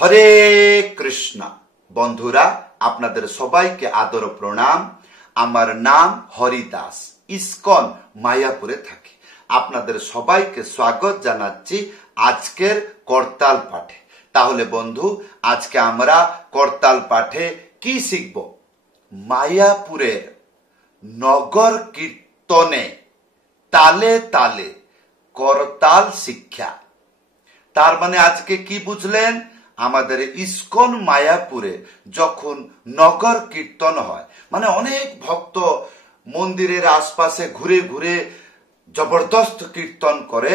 হরে কৃষ্ণ। বন্ধুরা, আপনাদের সবাইকে আদর প্রণাম। আমার নাম হরিদাস, ইসকন মায়াপুরে থাকি। আপনাদের সবাইকে স্বাগত জানাচ্ছি আজকের করতাল পাঠে। তাহলে বন্ধু, আজকে আমরা করতাল পাঠে কি শিখব? মায়াপুরের নগর কীর্তনে তালে তালে করতাল শিক্ষা। তার মানে আজকে কি বুঝলেন? আমাদের ইসকন মায়াপুরে যখন নগর কীর্তন হয়, মানে অনেক ভক্ত মন্দিরের আশপাশে ঘুরে ঘুরে জবরদস্ত কীর্তন করে,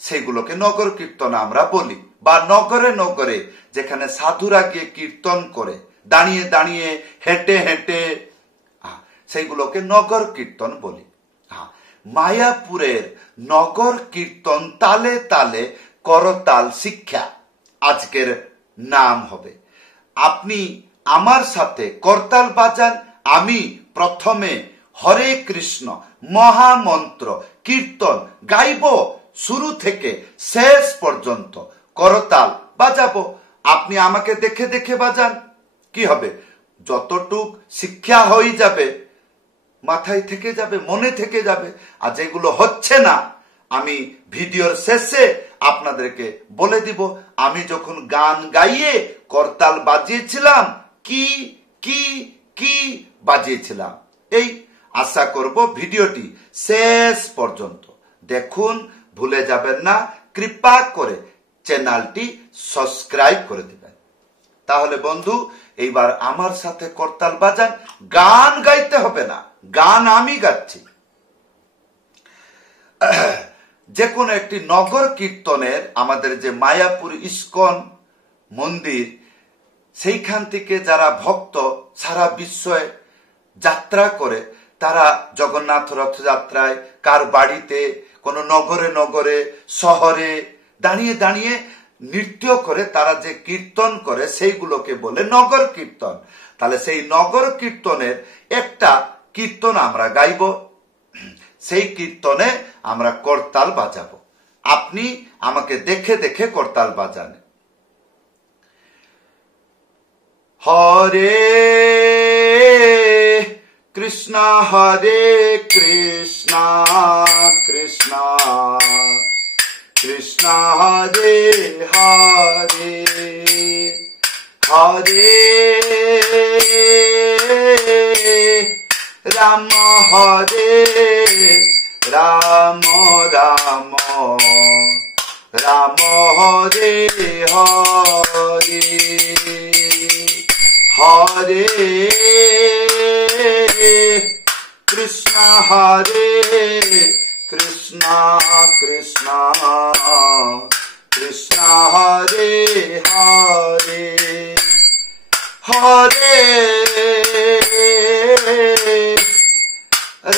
সেগুলোকে নগর কীর্তন আমরা বলি। বা নগরে নগরে যেখানে সাধুরা গিয়ে কীর্তন করে, দাঁড়িয়ে দাঁড়িয়ে হেঁটে হেঁটে, সেইগুলোকে নগর কীর্তন বলি। মায়াপুরের নগর কীর্তন তালে তালে করতাল শিক্ষা আজকের নাম হবে। আপনি আমার সাথে করতাল বাজান। আমি প্রথমে হরে কৃষ্ণ মহামন্ত্র কীর্তন গাইব, শুরু থেকে শেষ পর্যন্ত করতাল বাজাবো। আপনি আমাকে দেখে দেখে বাজান। কি হবে? যতটুক শিক্ষা হয়ে যাবে, মাথায় থেকে যাবে, মনে থেকে যাবে। আর যেগুলো হচ্ছে না, আমি ভিডিওর শেষে আপনাদেরকে বলে দিব আমি যখন গান গাইয়ে করতাল বাজিয়েছিলাম, কি কি কি বাজিয়েছিলাম। এই আশা করব ভিডিওটি শেষ পর্যন্ত দেখুন, ভুলে যাবেন না। কৃপা করে চ্যানেলটি সাবস্ক্রাইব করে দিবেন। তাহলে বন্ধু, এইবার আমার সাথে করতাল বাজান। গান গাইতে হবে না, গান আমি গাচ্ছি। যে কোনো একটি নগর কীর্তনের, আমাদের যে মায়াপুর ইসকন মন্দির, সেইখান থেকে যারা ভক্ত সারা বিশ্বে যাত্রা করে, তারা জগন্নাথ রথযাত্রায়, কার বাড়িতে, কোনো নগরে নগরে শহরে দাঁড়িয়ে দাঁড়িয়ে নৃত্য করে, তারা যে কীর্তন করে সেইগুলোকে বলে নগর কীর্তন। তাহলে সেই নগর কীর্তনের একটা কীর্তন আমরা গাইব, সেই কীর্তনে আমরা করতাল বাজাবো। আপনি আমাকে দেখে দেখে করতাল বাজান। হরে কৃষ্ণ হরে কৃষ্ণ কৃষ্ণ কৃষ্ণ হরে হরে হরে রাম হরে রাম রাম রাম হরে হরে হরে কৃষ্ণ হরে কৃষ্ণ কৃষ্ণ কৃষ্ণ হরে হরে হরে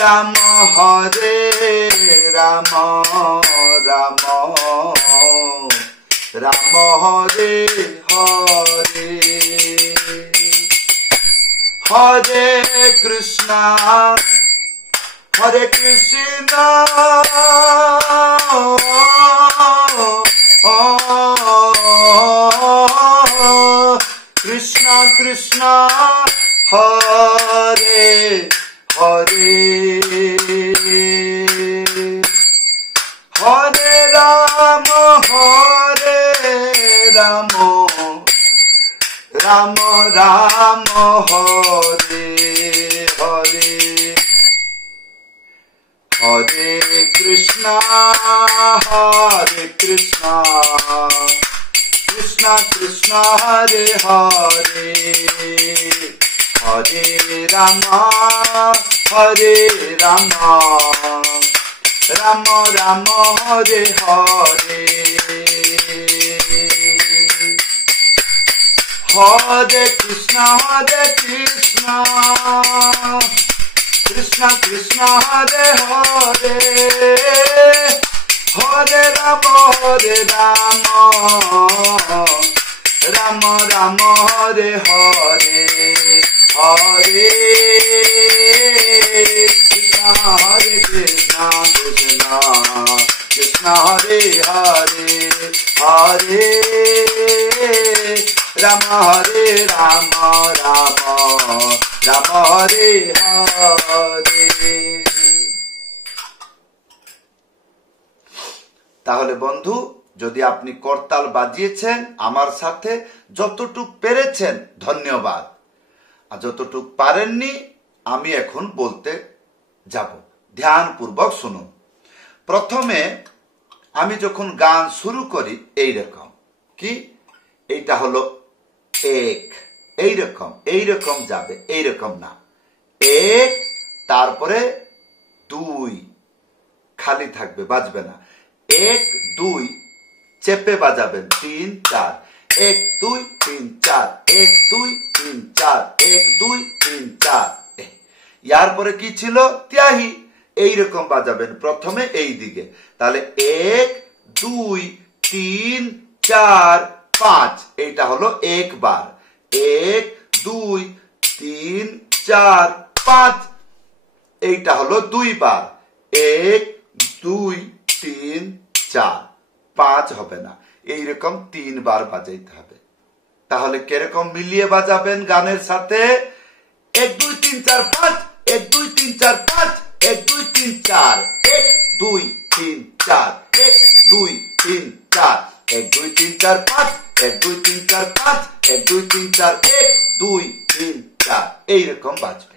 রাম হরে রাম রাম রাম হরে হরে হরে কৃষ্ণ হরে কৃষ্ণ কৃষ্ণ কৃষ্ণ হরে হরে হরে রাম রাম রাম হরে হরে হরে কৃষ্ণ কৃষ্ণ কৃষ্ণ হরে হরে হরে রাম রাম রাম হরে হরে হরে কৃষ্ণ কৃষ্ণ কৃষ্ণ হরে হরে হরে রাম রাম রাম হরে হরে হরে কৃষ্ণ কৃষ্ণ কৃষ্ণ কৃষ্ণ হরে হরে হরে রাম হরে রাম রাম রাম হরে হরে। তাহলে বন্ধু, যদি আপনি করতাল বাজিয়েছেন আমার সাথে, যতটুক পেরেছেন ধন্যবাদ, আর যতটুক পারেননি আমি এখন বলতে যাব, ধ্যানপূর্বক শুনুন। প্রথমে আমি যখন গান শুরু করি এইরকম, কি এইটা হলো এক, এইরকম যাবে, এইরকম না, এক, তারপরে দুই, খালি থাকবে, বাজবে না, এক দুই চেপে বাজাবেন, তিন চার, এক দুই তিন চার, এক দুই তিন চার, এক দুই তিন চার। ইয়ার পরে কি ছিল, ত্যাহি, এইরকম বাজাবেন প্রথমে এই দিকে। তাহলে এক দুই তিন চার পাঁচ, এইটা হলো একবার, এক দুই তিন চার পাঁচ, এইটা হলো দুইবার, এক দুই তিন চার, পাঁচ হবে না, এইরকম তিনবার বাজাইতে হবে। তাহলে কিরকম মিলিয়ে বাজাবেন গানের সাথে, এক দুই তিন চার পাঁচ, এক দুই তিন চার পাঁচ, এক দুই তিন চার, এক দুই তিন চার, এক দুই তিন চার, এক দুই তিন চার পাঁচ, এক দুই তিন চার পাঁচ, এক দুই তিন চার, এক দুই তিন চার, এইরকম বাজবে।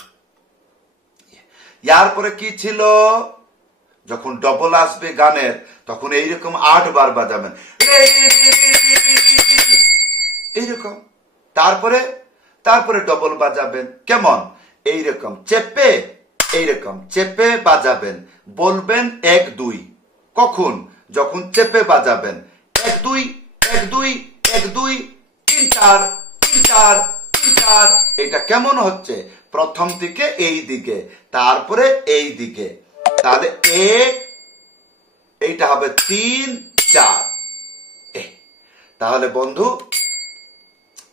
ইয়ার পরে কি ছিল, যখন ডবল আসবে গানের তখন এইরকম 8 বার বাজাবেন, এইরকম। তারপরে ডবল বাজাবেন, কেমন, এইরকম চেপে, এইরকম চেপে বাজাবেন, বলবেন এক দুই। কখন, যখন চেপে বাজাবেন, এক দুই এক দুই এক দুই তিন চার তিন চার তিন চার। এটা কেমন হচ্ছে, প্রথম দিকে এই দিকে, তারপরে এই দিকে, তাহলে এক, এইটা হবে তিন চার। তাহলে বন্ধু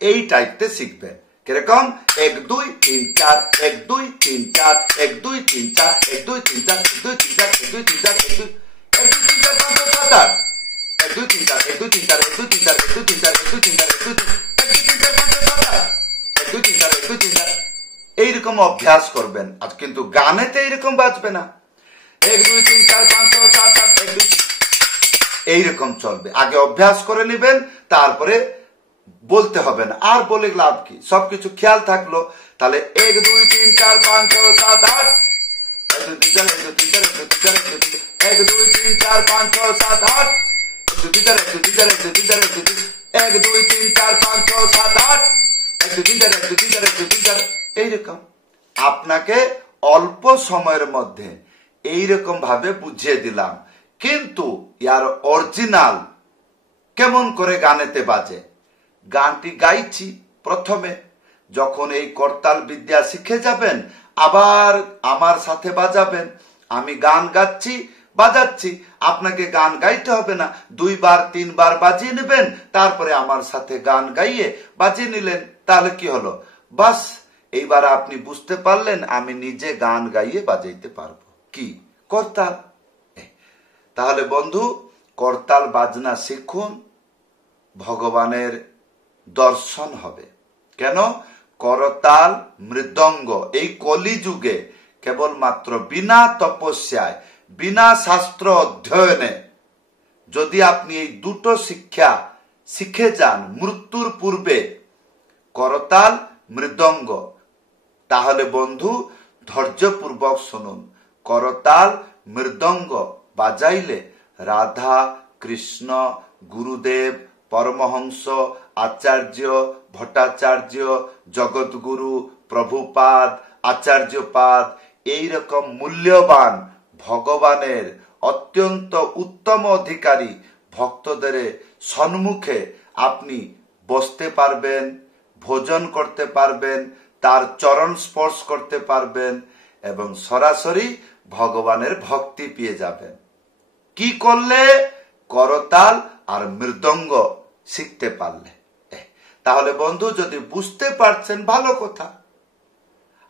এই টাইপতে শিখবে, কিরকম, এক দুই তিন চার, এক দুই তিন চার, এক দুই তিন চার, এক দুই তিন চার, এক দুই তিন চার, এক দুই তিন চার, এক দুই, এক দুই তিন চার পাঁচ ছয় সাত আট, এক দুই তিন চার, এক দুই তিন চার, এক দুই তিন চার, এক দুই তিন চার, এক দুই তিন চার, এক দুই তিন, এক দুই তিন চার পাঁচ ছয় সাত আট, এক দুই তিন চার, এক দুই তিন চার, এইরকম অভ্যাস করবেন। আজ কিন্তু গানেতে এইরকম বাজবে না, এক দুই তিন চার পাঁচ ছয় সাত আট, এক দুই, এইরকম চলবে। আগে অভ্যাস করে নেবেন, তারপরে বলতে হবে না, আর বলে লাভ কি, সবকিছু খেয়াল থাকলো। তাহলে এক দুই তিন চার পাঁচ ছয় সাত আট, এক দুই তিন চার, এক দুই তিন চার, এক দুই তিন চার, এক দুই তিন চার পাঁচ ছয় সাত আট, এক দুই তিন চার, এক দুই তিন চার, এক দুই তিন চার, এক দুই তিন, এক দুই তিন চার পাঁচ ছয় সাত আট, এক দুই তিন চার, এক দুই তিন চার, এক দুই তিন চার, এইরকম। আপনাকে অল্প সময়ের মধ্যে এইরকম ভাবে বুঝিয়ে দিলাম, কিন্তু ইয়ার অরিজিনাল কেমন করে গানেতে বাজে, গানটি গাইছি প্রথমে, যখন এই করতাল বিদ্যা শিখে যাবেন আবার আমার সাথে বাজাবেন। আমি গান গাচ্ছি, বাজাচ্ছি, আপনাকে গান গাইতে হবে না, দুইবার তিনবার বাজিয়ে নেবেন, তারপরে আমার সাথে গান গাইয়ে বাজিয়ে নিলেন, তাহলে কি হলো, বাস এইবার আপনি বুঝতে পারলেন আমি নিজে গান গাইয়ে বাজাইতে পারবো, কি করতাল। তাহলে বন্ধু, করতাল বাজনা শিখুন, ভগবানের দর্শন হবে। কেন, করতাল মৃদঙ্গ এই কলিযুগে কেবলমাত্র বিনা তপস্যায়, বিনা শাস্ত্র অধ্যয়নে যদি আপনি এই দুটো শিক্ষা শিখে যান মৃত্যুর পূর্বে, করতাল মৃদঙ্গ, তাহলে বন্ধু ধৈর্যপূর্বক শুনুন, করতাল মৃদঙ্গ বাজাইলে রাধা কৃষ্ণ গুরুদেব পরমহংস আচার্য ভট্টাচার্য জগৎগুরু প্রভুপাদ আচার্যপাদ এইরকম মূল্যবান ভগবানের অত্যন্ত উত্তম অধিকারী ভক্তদের সম্মুখে আপনি বসতে পারবেন, ভোজন করতে পারবেন, তার চরণ স্পর্শ করতে পারবেন এবং সরাসরি ভগবানের ভক্তি পেয়ে যাবেন। কি করলে, করতাল আর মৃদঙ্গ শিখতে পারলে। তাহলে বন্ধু যদি বুঝতে পারছেন ভালো কথা,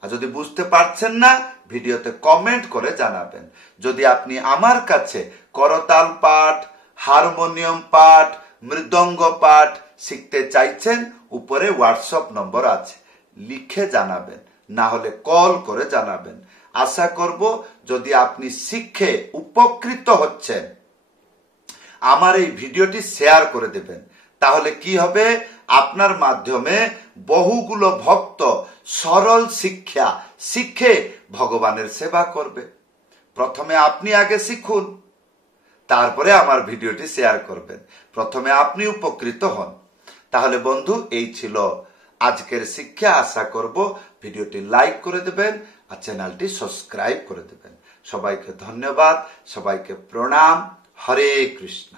আর যদি বুঝতে পারছেন না ভিডিওতে কমেন্ট করে জানাবেন। যদি আপনি আমার কাছে করতাল পাঠ, হারমোনিয়াম পাঠ, মৃদঙ্গ পাঠ শিখতে চাইছেন, উপরে হোয়াটসঅ্যাপ নম্বর আছে, লিখে জানাবেন, না হলে কল করে জানাবেন। আশা করব যদি আপনি শিখে উপকৃত হচ্ছেন, আমার এই ভিডিওটি শেয়ার করে দেবেন। তাহলে কি হবে, আপনার মাধ্যমে বহুগুলো ভক্ত সরল শিক্ষা শিখে ভগবানের সেবা করবে। প্রথমে আপনি আগে শিখুন, তারপরে আমার ভিডিওটি শেয়ার করবেন। প্রথমে আপনি উপকৃত হন। তাহলে বন্ধু, এই ছিল আজকের শিক্ষা। আশা করব ভিডিওটি লাইক করে দেবেন আর চ্যানেলটি সাবস্ক্রাইব করে দেবেন। সবাইকে ধন্যবাদ, সবাইকে প্রণাম। হরে কৃষ্ণ।